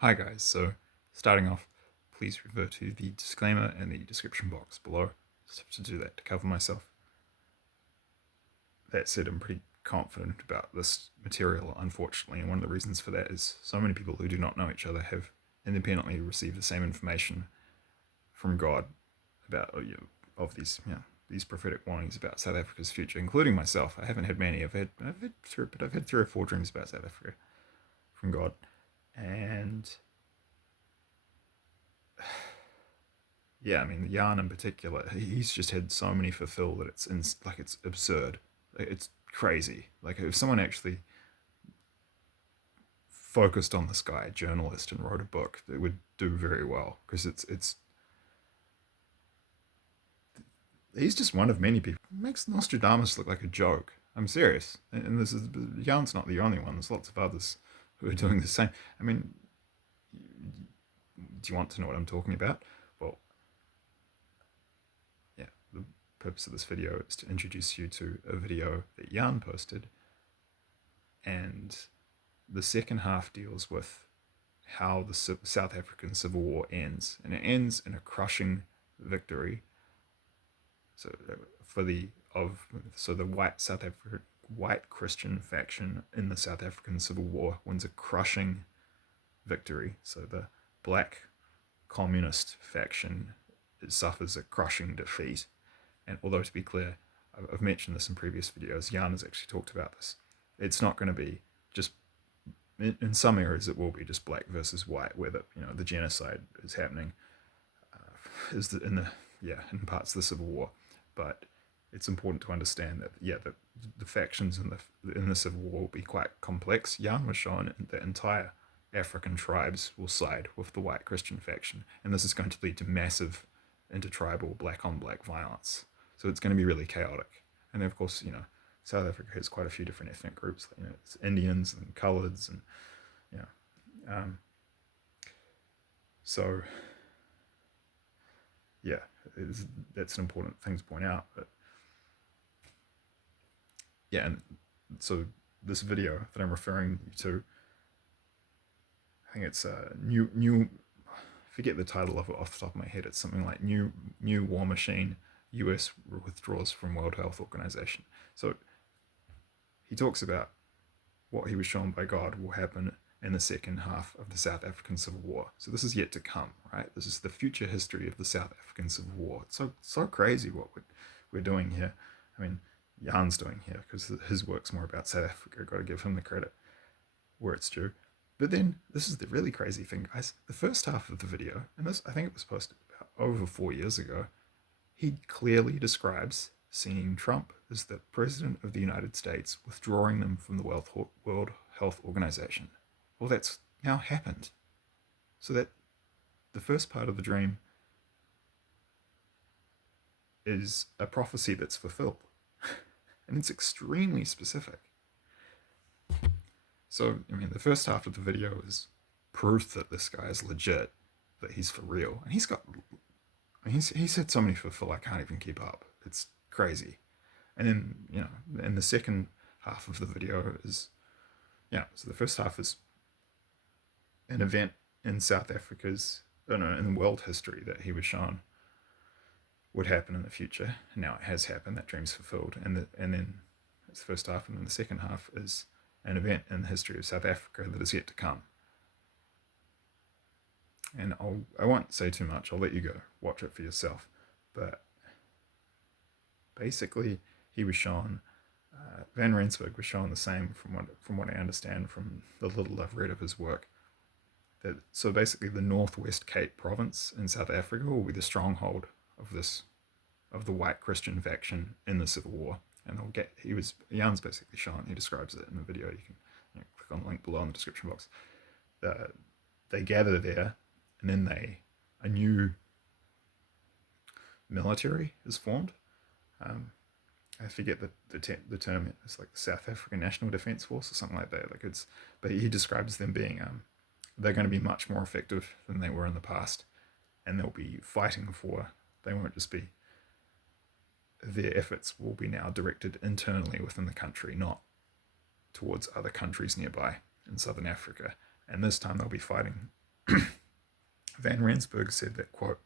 Hi guys, so starting off, please refer to the disclaimer in the description box below. Just have to do that to cover myself. That said, I'm pretty confident about this material, unfortunately, and one of the reasons for that is so many people who do not know each other have independently received the same information from God about of these prophetic warnings about South Africa's future, including myself. I haven't had many. I've had three or four dreams about South Africa from God, and yeah, I mean, Jan in particular, he's just had so many fulfill that it's absurd. It's crazy. Like if someone actually focused on this guy, a journalist, and wrote a book, it would do very well because it's he's just one of many people. It makes Nostradamus look like a joke. I'm serious, and this is Jan's not the only one. There's lots of others who are doing the same. I mean, do you want to know what I'm talking about? Well, yeah, the purpose of this video is to introduce you to a video that Jan posted, and the second half deals with how the South African Civil War ends, and it ends in a crushing victory. So the white Christian faction in the South African Civil War wins a crushing victory. So the black communist faction suffers a crushing defeat. And although, to be clear, I've mentioned this in previous videos, Jan has actually talked about this. It's not going to be just, in some areas it will be just black versus white, where the genocide is happening, in parts of the Civil War. But it's important to understand that the factions in the Civil War will be quite complex. Jan was shown that entire African tribes will side with the white Christian faction, and this is going to lead to massive intertribal black on black violence. So it's going to be really chaotic. And then, of course, South Africa has quite a few different ethnic groups. It's Indians and Coloureds, and you know, so yeah, that's an important thing to point out. But yeah, and so this video that I'm referring you to, I think it's new. Forget the title of it off the top of my head. It's something like New War Machine. U.S. withdraws from World Health Organization. So he talks about what he was shown by God will happen in the second half of the South African Civil War. So this is yet to come, right? This is the future history of the South African Civil War. It's so crazy what we're doing here. I mean, Jan's doing here because his work's more about South Africa. Got to give him the credit where it's due. But then this is the really crazy thing, guys. The first half of the video, and this I think it was posted about over 4 years ago, he clearly describes seeing Trump as the president of the United States withdrawing them from the World Health Organization. Well, that's now happened. So that the first part of the dream is a prophecy that's fulfilled. And it's extremely specific. So, I mean, the first half of the video is proof that this guy is legit, that he's for real. And he's had so many fulfill, I can't even keep up. It's crazy. And then, and the second half of the video is, so the first half is an event in in world history that he was shown would happen in the future. And now it has happened, that dream's fulfilled. And then it's the first half, and then the second half is an event in the history of South Africa that is yet to come. And I won't say too much. I'll let you go watch it for yourself. But basically, he was shown. Van Rensburg was shown the same from what I understand from the little I've read of his work. So basically, the Northwest Cape province in South Africa will be the stronghold of the white Christian faction in the Civil War. And Jan's basically shown. He describes it in the video. You can click on the link below in the description box. They gather there, and then a new military is formed. I forget the term. It's like the South African National Defence Force or something like that. But he describes them being they're going to be much more effective than they were in the past, and they'll be fighting for. They won't just be. Their efforts will be now directed internally within the country, not towards other countries nearby in southern Africa. And this time they'll be fighting Van Rensburg said that, quote,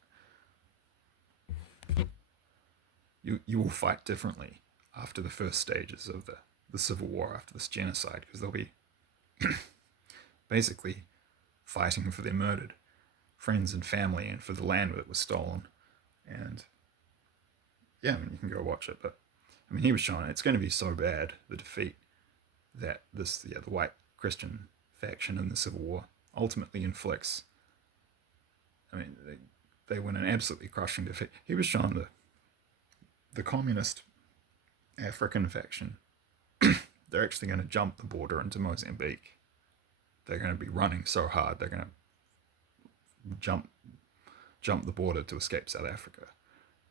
you will fight differently after the first stages of the Civil War, after this genocide, because they'll be basically fighting for their murdered friends and family and for the land that was stolen. And yeah, I mean, you can go watch it, but I mean, he was showing it's going to be so bad, the defeat, that the white Christian faction in the Civil War ultimately inflicts. I mean, they win an absolutely crushing defeat. He was showing the communist African faction, they're actually going to jump the border into Mozambique. They're going to be running so hard, they're going to jump the border to escape South Africa.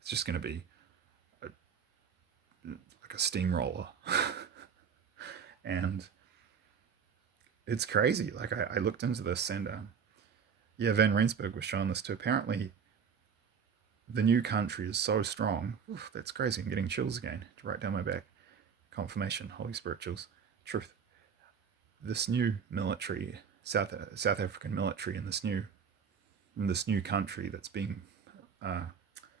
It's just going to be like a steamroller. And it's crazy. Like, I looked into this, and Van Rensburg was showing this too. Apparently, the new country is so strong. Oof, that's crazy. I'm getting chills again. Right down my back. Confirmation, Holy Spirit chills. Truth. This new military, South African military, in this new country that's being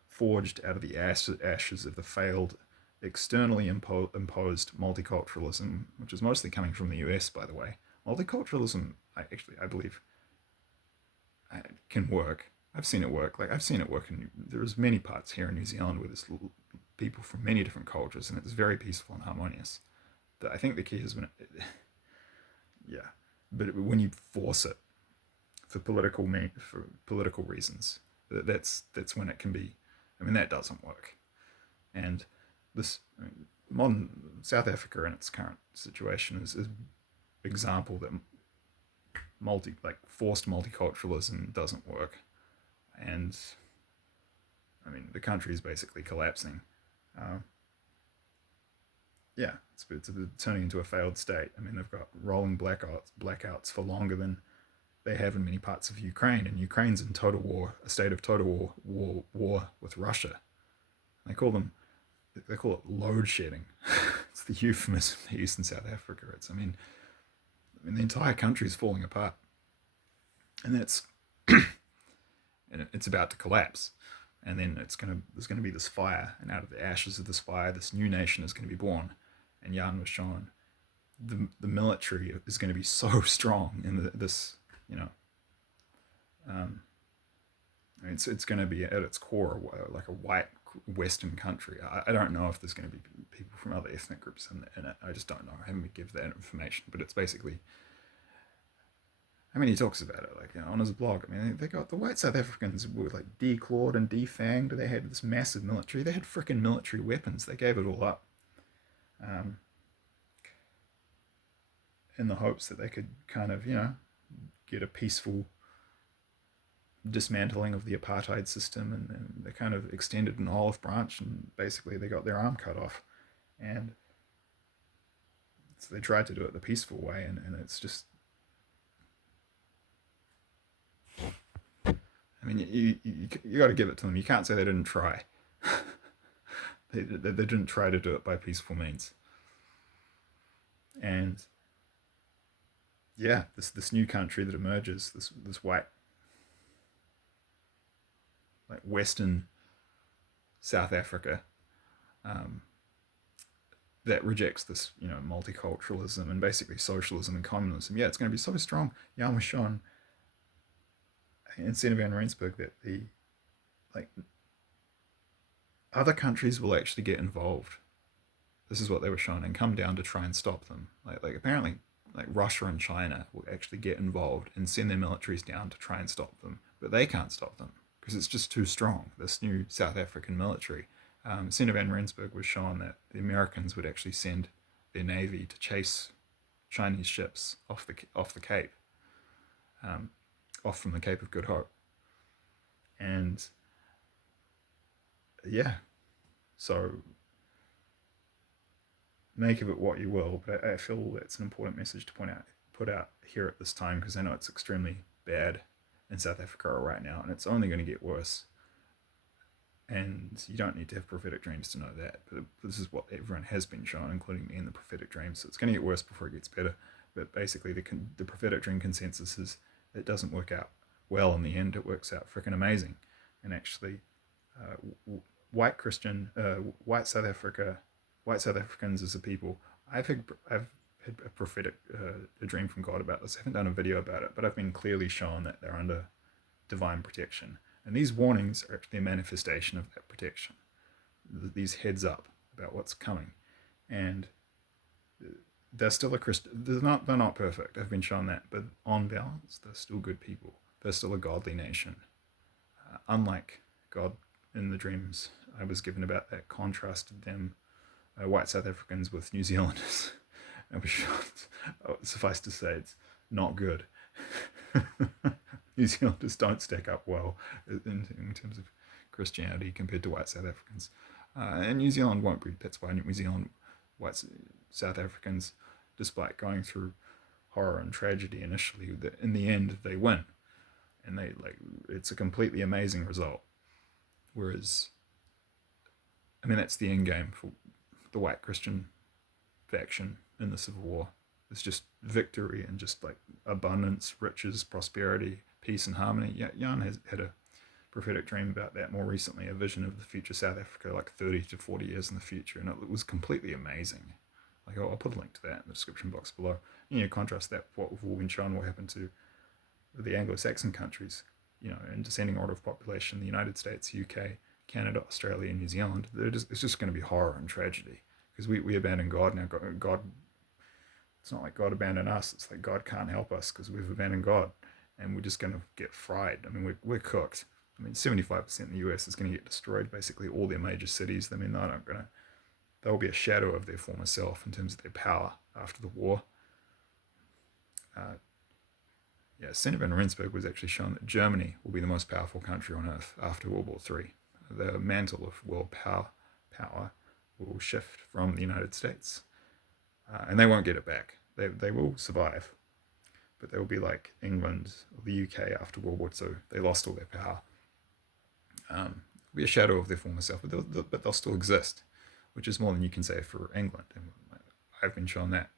forged out of the ashes of the failed externally imposed multiculturalism, which is mostly coming from the US, by the way. Multiculturalism, I believe, can work. I've seen it work. Like, I've seen it work, and there's many parts here in New Zealand where there's people from many different cultures, and it's very peaceful and harmonious. But I think the key is when but when you force it for political reasons, that's when it can be. I mean, that doesn't work. And this modern South Africa in its current situation is an example that forced multiculturalism doesn't work. And I mean, the country is basically collapsing. It's turning into a failed state. I mean, they've got rolling blackouts for longer than they have in many parts of Ukraine, and Ukraine's in total war, a state of total war with Russia. They call it load shedding. It's the euphemism they use in South Africa. I mean, the entire country is falling apart, and it's about to collapse. And then there's going to be this fire, and out of the ashes of this fire, this new nation is going to be born. And Jan was showing the military is going to be so strong in this, it's going to be at its core like a white Western country. I don't know if there's going to be people from other ethnic groups in it. I just don't know. I haven't been given that information, but it's basically. I mean, he talks about it on his blog. I mean, they got the white South Africans were like declawed and defanged. They had this massive military. They had freaking military weapons. They gave it all up, in the hopes that they could kind of, get a peaceful dismantling of the apartheid system, and they kind of extended an olive branch, and basically they got their arm cut off, and so they tried to do it the peaceful way, and it's just. I mean, you got to give it to them. You can't say they didn't try. they didn't try to do it by peaceful means. And yeah, this new country that emerges, this white, like Western South Africa, that rejects this, multiculturalism and basically socialism and communism. Yeah, it's going to be so strong. Jan was shown in Van Rensburg that other countries will actually get involved. This is what they were showing, and come down to try and stop them. Like apparently, Russia and China will actually get involved and send their militaries down to try and stop them, but they can't stop them because it's just too strong. This new South African military. Senator Van Rensburg was showing that the Americans would actually send their navy to chase Chinese ships off the Cape. Off from the Cape of Good Hope. And yeah, so make of it what you will, but I feel that's an important message to put out here at this time, because I know it's extremely bad in South Africa right now, and it's only going to get worse. And you don't need to have prophetic dreams to know that, but this is what everyone has been shown, including me in the prophetic dreams. So it's going to get worse before it gets better. But basically, the prophetic dream consensus is it doesn't work out well in the end. It works out freaking amazing. And actually, white Christian, white South Africans as a people, I've had a prophetic a dream from God about this. I haven't done a video about it, but I've been clearly shown that they're under divine protection. And these warnings are actually a manifestation of that protection. These heads up about what's coming. And they're still a Christian. They're not perfect. I've been shown that. But on balance, they're still good people. They're still a godly nation. Unlike God in the dreams I was given about that contrasted them, white South Africans with New Zealanders. I was shocked. Suffice to say, it's not good. New Zealanders don't stack up well in terms of Christianity compared to white South Africans. And New Zealand won't be. That's why New Zealand white South Africans, despite going through horror and tragedy initially, in the end they win, and it's a completely amazing result. Whereas, I mean, that's the end game for the white Christian faction in the Civil War. It's just victory and just like abundance, riches, prosperity, peace, and harmony. Jan has had a prophetic dream about that more recently, a vision of the future South Africa, like 30 to 40 years in the future, and it was completely amazing. Like, I'll put a link to that in the description box below. Contrast that with what we've all been shown will happen to the Anglo-Saxon countries, in descending order of population, the United States, UK, Canada, Australia, and New Zealand. It's just going to be horror and tragedy, because we abandon God now. God, it's not like God abandoned us. It's like God can't help us because we've abandoned God, and we're just going to get fried. I mean, we're cooked. I mean, 75% in the US is going to get destroyed. Basically, all their major cities. I mean, they'll be a shadow of their former self in terms of their power after the war. Senator Van Rensburg was actually shown that Germany will be the most powerful country on earth after World War III. The mantle of world power will shift from the United States, and they won't get it back. They will survive, but they will be like England or the UK after World War II. They lost all their power. Be a shadow of their former self, but they'll still exist, which is more than you can say for England. And I've been shown that.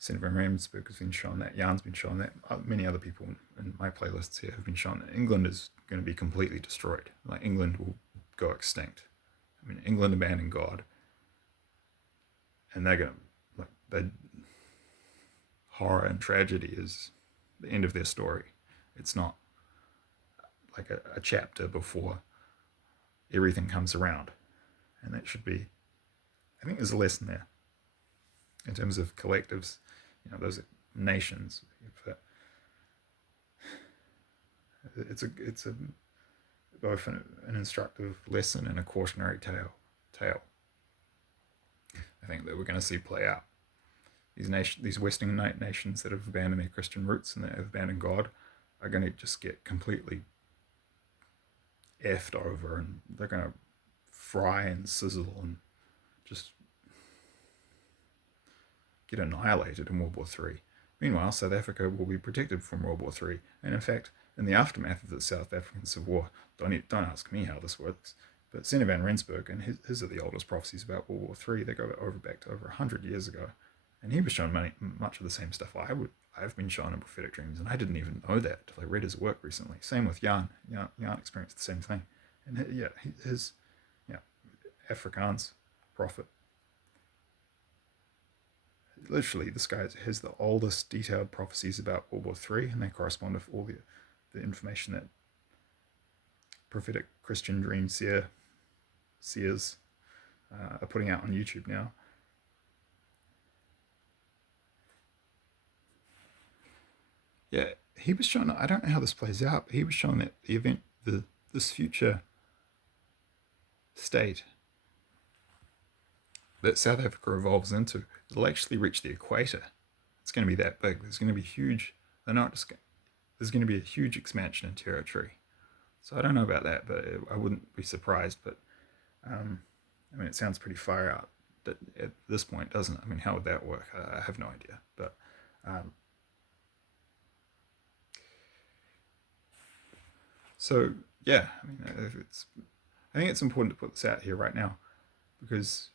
Senator Van Rensburg has been shown that. Jan's been shown that. Many other people in my playlists here have been shown that England is going to be completely destroyed. Like, England will go extinct. I mean, England abandoned God, and they're going to horror and tragedy is the end of their story. It's not like a chapter before everything comes around, and that should be. I think there's a lesson there in terms of collectives. Those are nations. It's a both an instructive lesson and a cautionary tale. I think that we're going to see play out. These Western nations that have abandoned their Christian roots and that have abandoned God are going to just get completely effed over, and they're going to fry and sizzle and just get annihilated in World War III. Meanwhile, South Africa will be protected from World War III, and in fact, in the aftermath of the South African Civil War, don't ask me how this works, but Senator Van Rensburg, and his are the oldest prophecies about World War III. They go back to over 100 years ago, and he was shown much of the same stuff I've been shown in prophetic dreams, and I didn't even know that until I read his work recently. Same with Jan. Jan experienced the same thing, and his Afrikaans prophet. Literally, this guy has the oldest detailed prophecies about World War III, and they correspond with all the information that prophetic Christian dream seers are putting out on YouTube now. Yeah, he was shown. I don't know how this plays out, but he was shown that the event, this future state that South Africa evolves into, it'll actually reach the equator. It's going to be that big. There's going to be huge. There's going to be a huge expansion in territory. So I don't know about that, but I wouldn't be surprised. But I mean, it sounds pretty far out at this point, doesn't it? I mean, how would that work? I have no idea. But so yeah, I mean, I think it's important to put this out here right now, because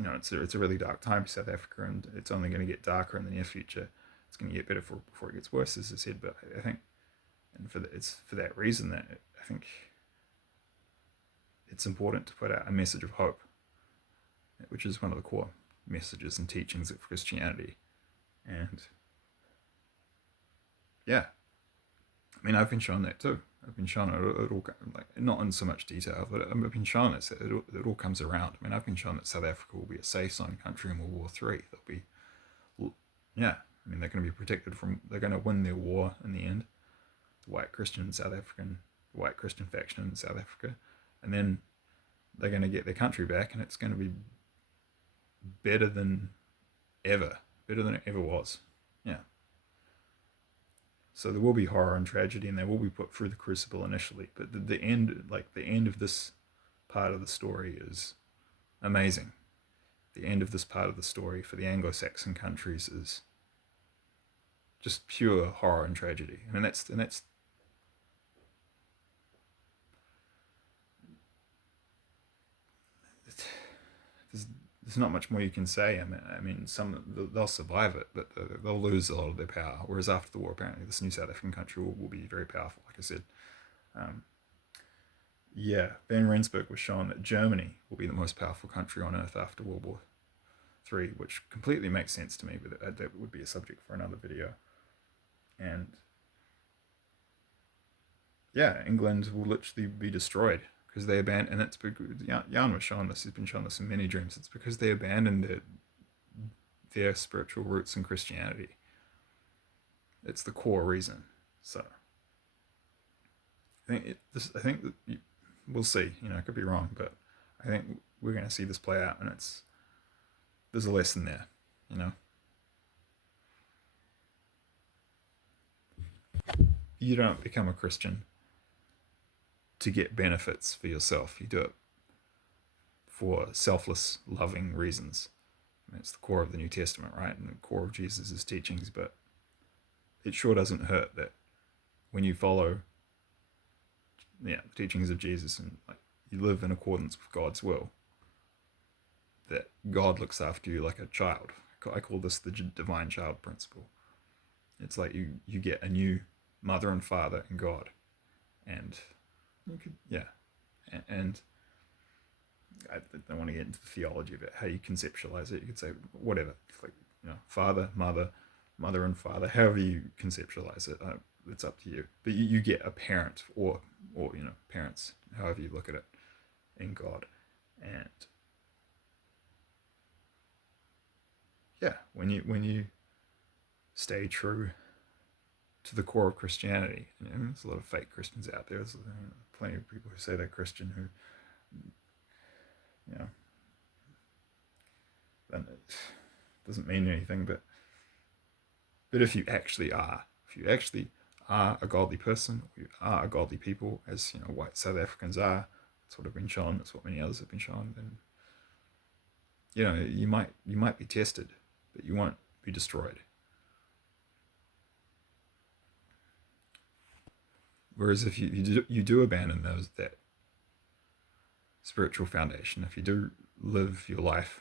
it's a really dark time for South Africa, and it's only going to get darker in the near future. It's going to get better before it gets worse, as I said. But I think And it's for that reason that I think it's important to put out a message of hope, which is one of the core messages and teachings of Christianity. And yeah, I mean, I've been shown that too. I've been shown it all, like, not in so much detail, but I've been shown it all comes around. I mean, I've been shown that South Africa will be a safe zone country in World War III. They'll be, yeah, I mean, they're going to be protected from, they're going to win their war in the end. The white Christian faction in South Africa. And then they're going to get their country back, and it's going to be better than it ever was. Yeah. So there will be horror and tragedy, and they will be put through the crucible initially. But the end of this part of the story is amazing. The end of this part of the story for the Anglo-Saxon countries is just pure horror and tragedy. I mean, that's there's not much more you can say. I mean, they'll survive it, but they'll lose a lot of their power. Whereas after the war, apparently, this new South African country will be very powerful. Like I said, yeah, Van Rensburg was shown that Germany will be the most powerful country on earth after World War III, which completely makes sense to me. But that would be a subject for another video. And yeah, England will literally be destroyed because they abandoned, and it's because Jan was shown this. He's been shown this in many dreams. It's because they abandoned their spiritual roots in Christianity. It's the core reason. So I think that we'll see. You know, I could be wrong, but I think we're going to see this play out, and there's a lesson there. You know, you don't become a Christian to get benefits for yourself. You do it for selfless, loving reasons. I mean, it's the core of the New Testament, right? And the core of Jesus' teachings. But it sure doesn't hurt that when you follow, the teachings of Jesus, and like you live in accordance with God's will, that God looks after you like a child. I call this the divine child principle. It's like you get a new mother and father in God, and you could, and I don't want to get into the theology of it, how you conceptualize it. You could say whatever, like, you know, father, mother and father, however you conceptualize it. It's up to you. But you get a parent, or you know, parents, however you look at it, in God. And yeah, when you stay true to the core of Christianity, you know, there's a lot of fake Christians out there. There's plenty of people who say they're Christian who, you know, then it doesn't mean anything. But if you actually are a godly person, or you are a godly people, as you know, white South Africans are, that's what I've been shown. That's what many others have been shown. Then, you know, you might be tested, but you won't be destroyed. Whereas if you do abandon that spiritual foundation, if you do live your life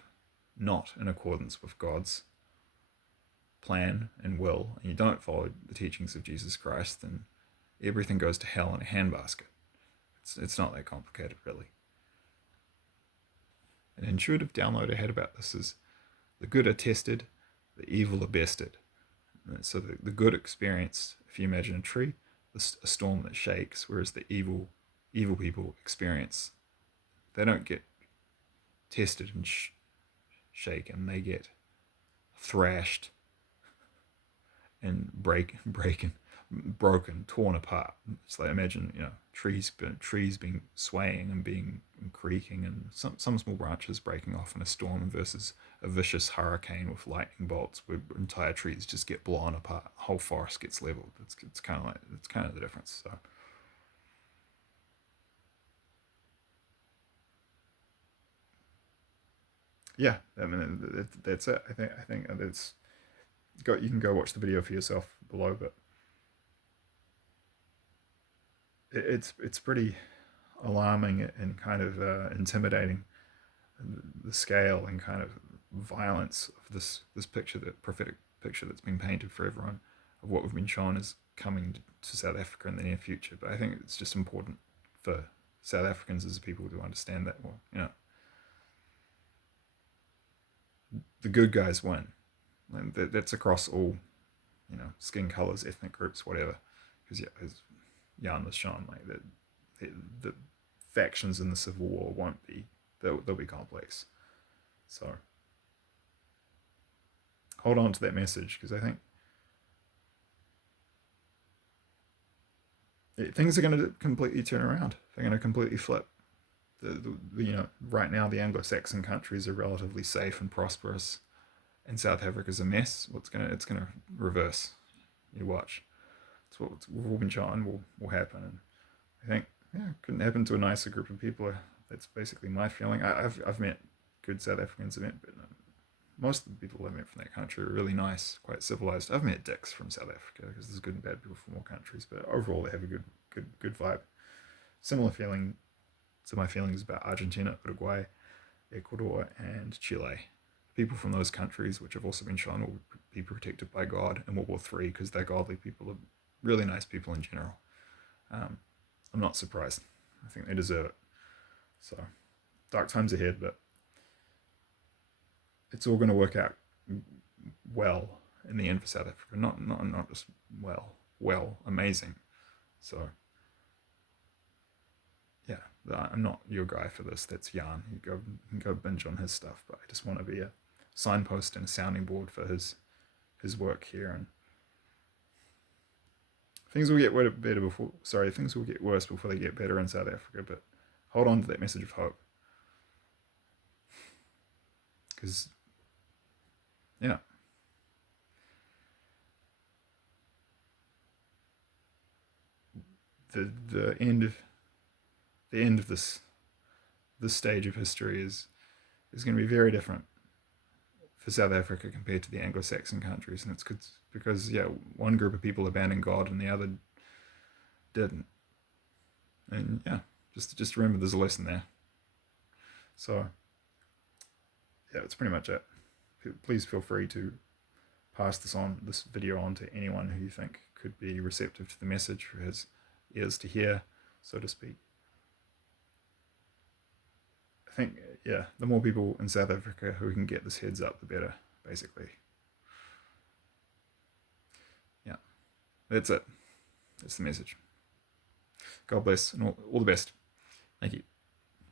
not in accordance with God's plan and will, and you don't follow the teachings of Jesus Christ, then everything goes to hell in a handbasket. It's not that complicated, really. An intuitive download I had about this is the good are tested, the evil are bested. So the good experience, if you imagine a tree, a storm that shakes, whereas the evil people experience, they don't get tested and shaken, they get thrashed and broken, torn apart. It's like, imagine, you know, trees being swaying and being creaking, and some small branches breaking off in a storm versus a vicious hurricane with lightning bolts where entire trees just get blown apart, the whole forest gets leveled. It's kind of the difference. So yeah, I mean, that's it. I think that's you can go watch the video for yourself below, but it's pretty alarming and kind of intimidating, the scale and kind of violence of this picture, the prophetic picture that's been painted for everyone of what we've been shown is coming to South Africa in the near future. But I think it's just important for South Africans as people to understand that, well, the good guys win. And that's across all, skin colors, ethnic groups, whatever. Because as Jan was shown, like the factions in the civil war won't be, they'll be complex. So hold on to that message, because I think things are going to completely turn around. They're going to completely flip. Right now the Anglo-Saxon countries are relatively safe and prosperous, and South Africa's a mess. It's gonna reverse. You watch. It's what we've all been shown will happen, and I think it couldn't happen to a nicer group of people. That's basically my feeling. I've met good South Africans, but most of the people I've met from that country are really nice, quite civilized. I've met dicks from South Africa, because there's good and bad people from all countries, but overall they have a good vibe. Similar feeling to my feelings about Argentina, Uruguay, Ecuador, and Chile. People from those countries, which have also been shown, will be protected by God in World War III, because they're godly people, are really nice people in general. I'm not surprised. I think they deserve it. So, dark times ahead, but it's all going to work out well in the end for South Africa. Not just well, amazing. So, yeah, I'm not your guy for this. That's Jan. You can go binge on his stuff, but I just want to be a signpost and a sounding board for his work here. And things will get better before. Sorry, things will get worse before they get better in South Africa. But hold on to that message of hope, because the end of this stage of history is going to be very different for South Africa compared to the Anglo-Saxon countries, and it's good because one group of people abandoned God and the other didn't, and just remember there's a lesson there. So that's pretty much it. Please feel free to pass this video on to anyone who you think could be receptive to the message, for his ears to hear, so to speak. I think, the more people in South Africa who can get this heads up, the better, basically. That's it. That's the message. God bless, and all the best. Thank you.